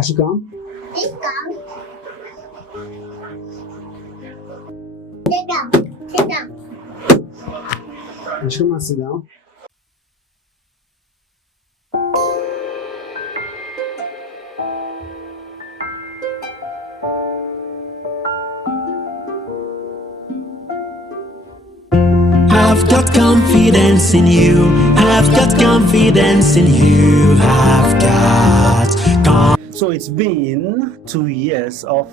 Has she come? Sit down. Sit down. Sit down. Has she come and sit down? I've got confidence in you. I've got confidence in you. I've got So it's been 2 years of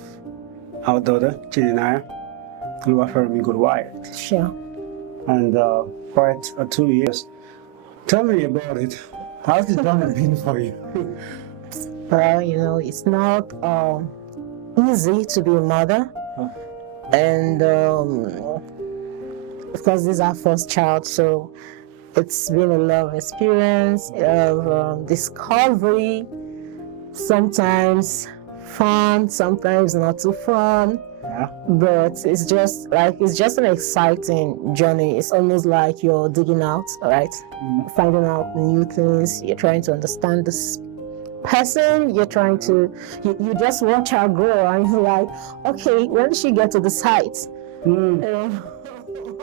our daughter, CHENANIAH OlουwaferaNmi GOULDWHITE. Sure. And quite 2 years. Tell me about it. How's the journey been for you? Well, it's not easy to be a mother. And of course, this is our first child, so it's been a love experience of discovery, sometimes fun, sometimes not too fun. Yeah. But it's just an exciting journey. It's almost like you're digging out, right? Finding out new things. You're trying to understand this person. You're trying to, you just watch her grow, and you're like, okay, when did she get to the site?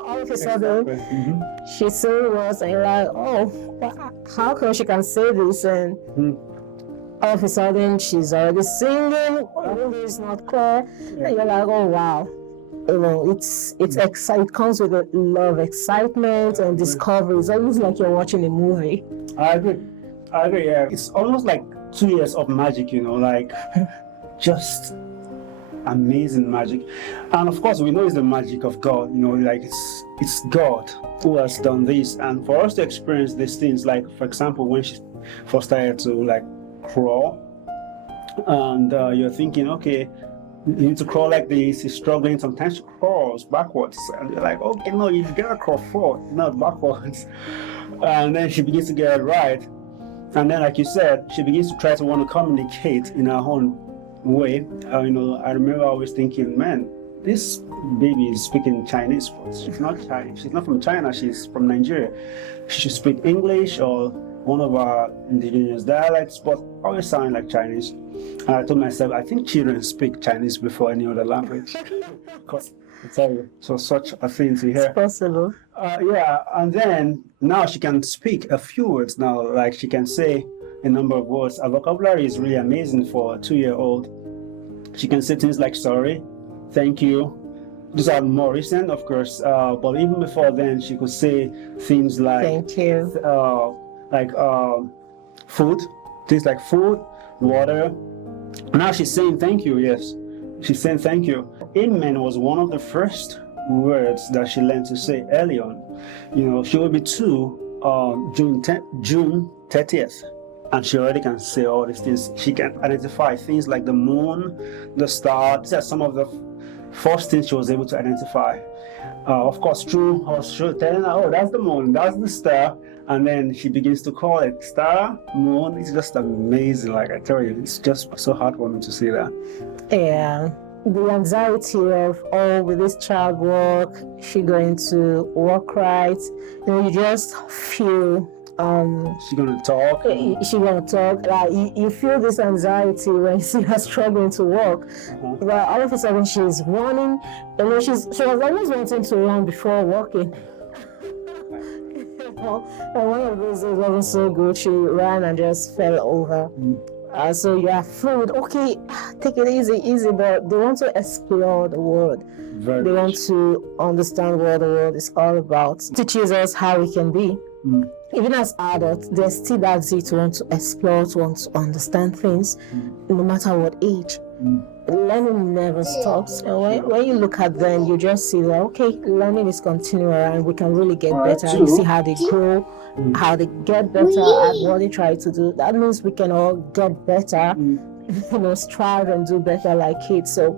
All of a sudden, she's saying words, and you're like, oh, how come she can say this? And all of a sudden, she's already singing. It's not clear. And you're like, oh wow. It comes with a lot of excitement and discovery. It's almost like you're watching a movie. I agree. Yeah. It's almost like 2 years of magic, like just amazing magic. And of course, we know it's the magic of God. Like it's God who has done this. And for us to experience these things, like for example, when she first started to like crawl, and you're thinking, okay, you need to crawl like this. She's struggling. Sometimes she crawls backwards, and you're like, okay, no, you gotta crawl forward, not backwards. And then she begins to get it right, and then, like you said, she begins to try to want to communicate in her own way. I remember always thinking, man, this baby is speaking Chinese, but she's not Chinese. She's not from China. She's from Nigeria. She should speak English or one of our indigenous dialects, but always sound like Chinese. And I told myself, I think children speak Chinese before any other language. Because I tell you, so such a thing to hear. It's possible. Yeah, and then now she can speak a few words now, like she can say a number of words. Her vocabulary is really amazing for a 2-year-old. She can say things like sorry, thank you. These are more recent, of course, but even before then, she could say things like thank you. Food, things like food, water. Now she's saying thank you. Yes, she's saying thank you. Amen was one of the first words that she learned to say early on. She will be 2 June 30th, and she already can say all these things. She can identify things like the moon, the star. These are some of the first things she was able to identify. Of course, through I was telling her, oh, that's the moon, that's the star. And then she begins to call it star, moon. It's just amazing. Like I tell you, it's just so heartwarming to see that. Yeah. The anxiety of, will this child walk? Is she going to walk right? You just feel she's gonna talk. She's gonna talk. Like you feel this anxiety when you see her struggling to walk. But all of a sudden she's running. She was always wanting to run before walking. And one of those days wasn't so good. She ran and just fell over. So you have food. Okay, take it easy. But they want to explore the world. They want to understand what the world is all about. Teaches us how we can be. Even as adults, there's still that zeal to want to explore, to want to understand things, no matter what age. Learning never stops. And when you look at them, you just see that, okay, learning is continual and we can really get better. You see how they grow, how they get better at what they try to do. That means we can all get better, strive and do better like kids. So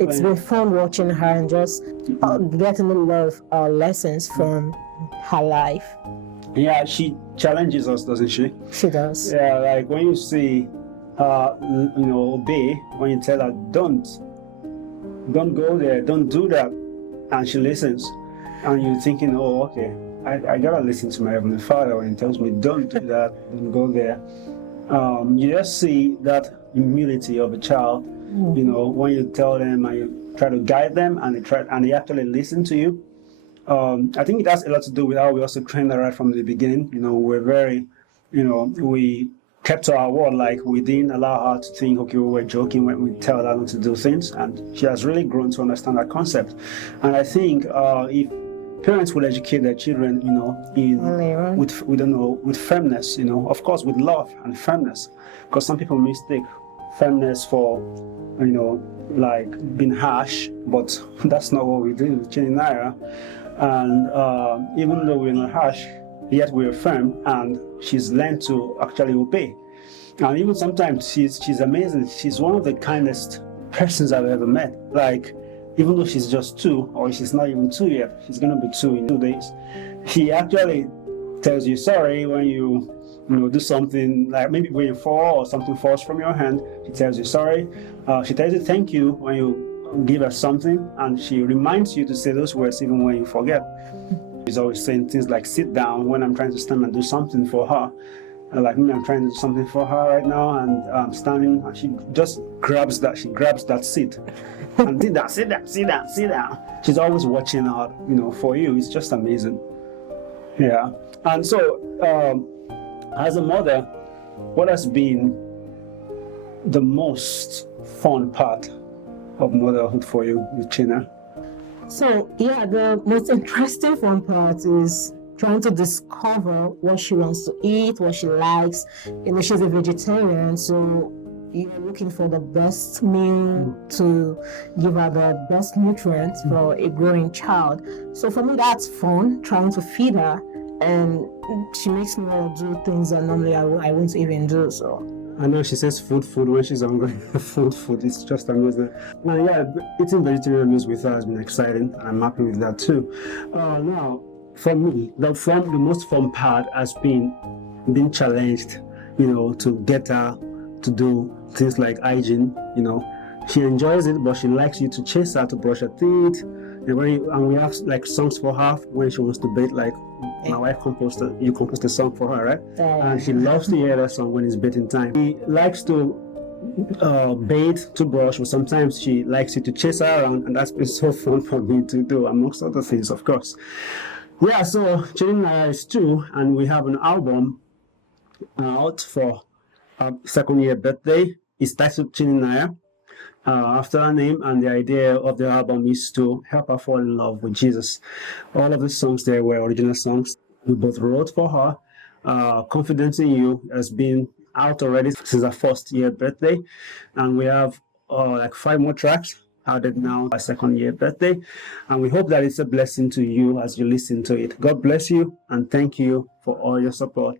it's been fun watching her and just getting a lot of lessons from her life. Yeah, she challenges us, doesn't she? She does. Yeah, like when you see obey, when you tell her don't go there, don't do that, and she listens, and you're thinking, oh, okay, I gotta listen to my Heavenly Father when he tells me don't do that, don't go there. You just see that humility of a child. You know, when you tell them and you try to guide them, and they actually listen to you. I think it has a lot to do with how we also trained her right from the beginning. You know, we're very, we kept to our word. Like, we didn't allow her to think, okay, we were joking when we tell her not to do things, and she has really grown to understand that concept. And I think if parents will educate their children, with firmness, of course, with love and firmness, because some people mistake firmness for, like being harsh, but that's not what we do with CHENANIAH. And even though we're not harsh, yet we're firm, and she's learned to actually obey. And even sometimes she's amazing. She's one of the kindest persons I've ever met. Like, even though she's just 2, or she's not even 2 yet, she's gonna be 2 in 2 days. She actually tells you sorry when you do something, like maybe when you fall or something falls from your hand. She tells you sorry. She tells you thank you when you give her something, and she reminds you to say those words even when you forget. She's always saying things like sit down when I'm trying to stand and do something for her. Like me, I'm trying to do something for her right now, and I'm standing, and she just grabs that seat and did that, sit down. She's always watching out, for you. It's just amazing. Yeah. And so, as a mother, what has been the most fun part of motherhood for you with Chena? So, yeah, the most interesting fun part is trying to discover what she wants to eat, what she likes. She's a vegetarian, so you're looking for the best meal to give her the best nutrients for a growing child. So for me, that's fun, trying to feed her, and she makes me want to do things that normally I won't even do. So I know she says food when she's hungry. food, it's just amazing. And yeah, eating vegetarian meals with her has been exciting, and I'm happy with that too. Now, for me, the most fun part has been being challenged, to get her to do things like hygiene. She enjoys it, but she likes you to chase her to brush her teeth. And we have like songs for her when she wants to bathe. Like my wife composed a song for her, right? And she loves to hear that song when it's bathing time. She likes to bathe, to brush, but sometimes she likes you to chase her around, and that's been so fun for me to do, amongst other things, of course. Yeah, so CHENANIAH is 2, and we have an album out for our 2nd year birthday. It's titled CHENANIAH, after her name, and the idea of the album is to help her fall in love with Jesus. All of the songs there were original songs we both wrote for her. Confidence in You has been out already since her 1st year birthday, and we have like 5 more tracks added now, our 2nd year birthday, and we hope that it's a blessing to you as you listen to it. God bless you, and thank you for all your support.